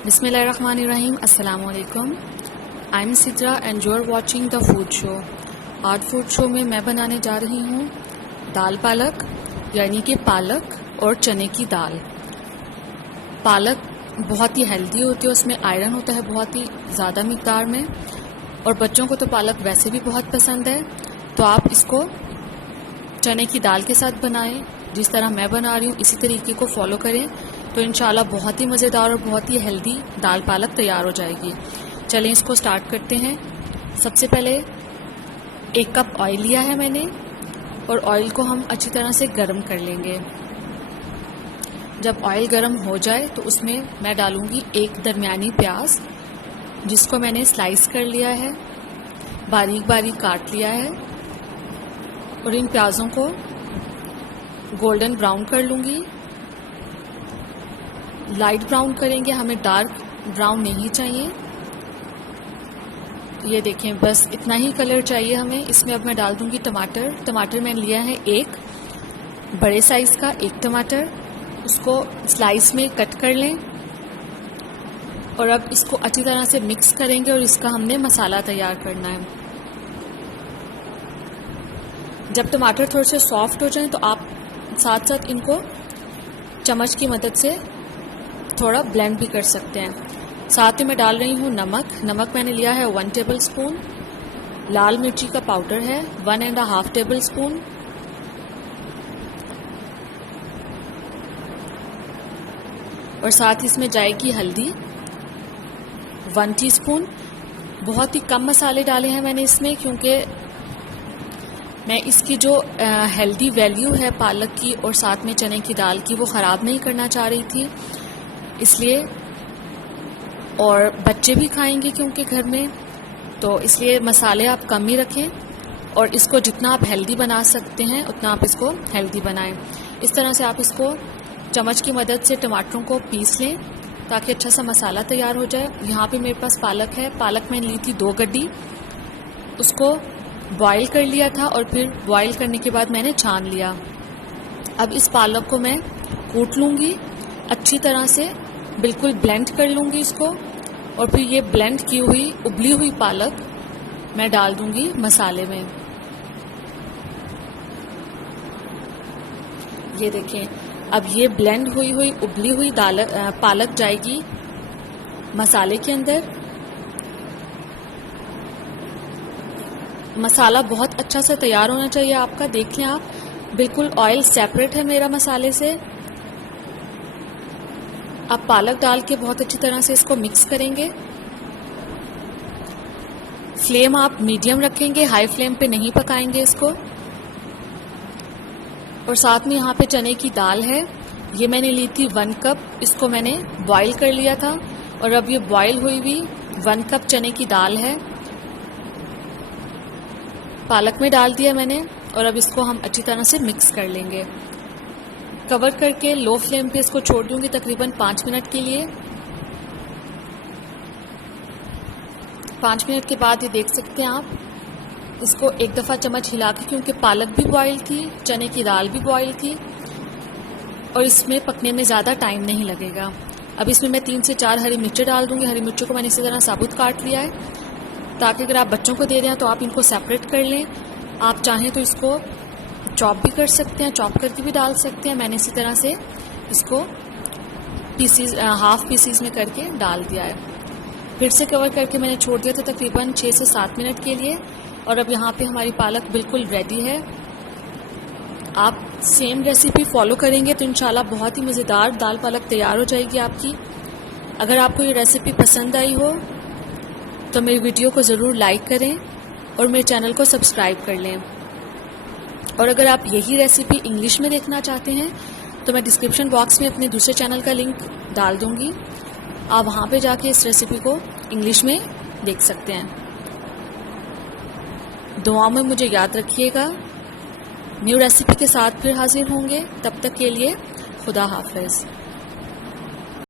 बिस्मिल्लाहिर्रहमानिर्रहीम। अस्सलाम वालेकुम। I am Sidra and you are watching the food show. आज फूड शो में मैं बनाने जा रही हूँ दाल पालक, यानी कि पालक और चने की दाल। पालक बहुत ही हेल्दी होती है, उसमें आयरन होता है बहुत ही ज़्यादा मिकदार में, और बच्चों को तो पालक वैसे भी बहुत पसंद है। तो आप इसको चने की दाल के साथ बनाएं, जिस तरह मैं बना रही हूँ इसी तरीके को फॉलो करें, तो इंशाल्लाह बहुत ही मज़ेदार और बहुत ही हेल्दी दाल पालक तैयार हो जाएगी। चलें इसको स्टार्ट करते हैं। सबसे पहले 1 कप ऑयल लिया है मैंने, और ऑयल को हम अच्छी तरह से गर्म कर लेंगे। जब ऑयल गर्म हो जाए तो उसमें मैं डालूंगी 1 दरमियानी प्याज, जिसको मैंने स्लाइस कर लिया है, बारीक बारीक काट लिया है, और इन प्याज़ों को गोल्डन ब्राउन कर लूँगी। लाइट ब्राउन करेंगे, हमें डार्क ब्राउन नहीं चाहिए। ये देखें, बस इतना ही कलर चाहिए हमें। इसमें अब मैं डाल दूँगी टमाटर। टमाटर मैंने लिया है 1 बड़े साइज़ का 1 टमाटर, उसको स्लाइस में कट कर लें, और अब इसको अच्छी तरह से मिक्स करेंगे और इसका हमने मसाला तैयार करना है। जब टमाटर थोड़े से सॉफ्ट हो जाएं तो आप साथ साथ इनको चम्मच की मदद से थोड़ा ब्लेंड भी कर सकते हैं। साथ ही मैं डाल रही हूँ नमक मैंने लिया है 1 टेबल स्पून। लाल मिर्ची का पाउडर है 1.5 टेबल स्पून। और साथ ही इसमें जाएगी हल्दी 1 टीस्पून। बहुत ही कम मसाले डाले हैं मैंने इसमें, क्योंकि मैं इसकी जो हेल्दी वैल्यू है पालक की और साथ में चने की दाल की, वो ख़राब नहीं करना चाह रही थी, इसलिए। और बच्चे भी खाएंगे क्योंकि घर में, तो इसलिए मसाले आप कम ही रखें, और इसको जितना आप हेल्दी बना सकते हैं उतना आप इसको हेल्दी बनाएं। इस तरह से आप इसको चम्मच की मदद से टमाटरों को पीस लें ताकि अच्छा सा मसाला तैयार हो जाए। यहाँ पे मेरे पास पालक है। पालक मैंने ली थी 2 गड्डी, उसको बॉईल कर लिया था, और फिर बॉईल करने के बाद मैंने छान लिया। अब इस पालक को मैं कूट लूँगी अच्छी तरह से, बिल्कुल ब्लेंड कर लूँगी इसको, और फिर ये ब्लेंड की हुई उबली हुई पालक मैं डाल दूँगी मसाले में। ये देखें, अब ये ब्लेंड हुई उबली हुई पालक जाएगी मसाले के अंदर। मसाला बहुत अच्छा से तैयार होना चाहिए आपका। देख लें आप, बिल्कुल ऑयल सेपरेट है मेरा मसाले से। आप पालक डाल के बहुत अच्छी तरह से इसको मिक्स करेंगे। फ्लेम आप मीडियम रखेंगे, हाई फ्लेम पे नहीं पकाएंगे इसको। और साथ में यहाँ पे चने की दाल है, ये मैंने ली थी 1 कप, इसको मैंने बॉईल कर लिया था, और अब ये बॉईल हुई हुई 1 कप चने की दाल है, पालक में डाल दिया मैंने, और अब इसको हम अच्छी तरह से मिक्स कर लेंगे। कवर करके लो फ्लेम पे इसको छोड़ दूंगी तकरीबन 5 मिनट के लिए। 5 मिनट के बाद ये देख सकते हैं आप, इसको एक दफ़ा चम्मच हिला के, क्योंकि पालक भी बॉईल थी, चने की दाल भी बॉईल थी, और इसमें पकने में ज़्यादा टाइम नहीं लगेगा। अब इसमें मैं 3 से 4 हरी मिर्चें डाल दूंगी। हरी मिर्चों को मैंने इसी तरह साबुत काट लिया है, ताकि अगर आप बच्चों को दे रहे हैं तो आप इनको सेपरेट कर लें। आप चाहें तो इसको चॉप भी कर सकते हैं, चॉप करके भी डाल सकते हैं। मैंने इसी तरह से इसको पीसीज, हाफ पीसीज में करके डाल दिया है। फिर से कवर करके मैंने छोड़ दिया था तकरीबन 6 से 7 मिनट के लिए, और अब यहाँ पे हमारी पालक बिल्कुल रेडी है। आप सेम रेसिपी फॉलो करेंगे तो इंशाल्लाह बहुत ही मज़ेदार दाल पालक तैयार हो जाएगी आपकी। अगर आपको ये रेसिपी पसंद आई हो तो मेरी वीडियो को ज़रूर लाइक करें और मेरे चैनल को सब्सक्राइब कर लें। और अगर आप यही रेसिपी इंग्लिश में देखना चाहते हैं तो मैं डिस्क्रिप्शन बॉक्स में अपने दूसरे चैनल का लिंक डाल दूँगी, आप वहाँ पे जाके इस रेसिपी को इंग्लिश में देख सकते हैं। दुआओं में मुझे याद रखिएगा। न्यू रेसिपी के साथ फिर हाजिर होंगे, तब तक के लिए खुदा हाफिज़।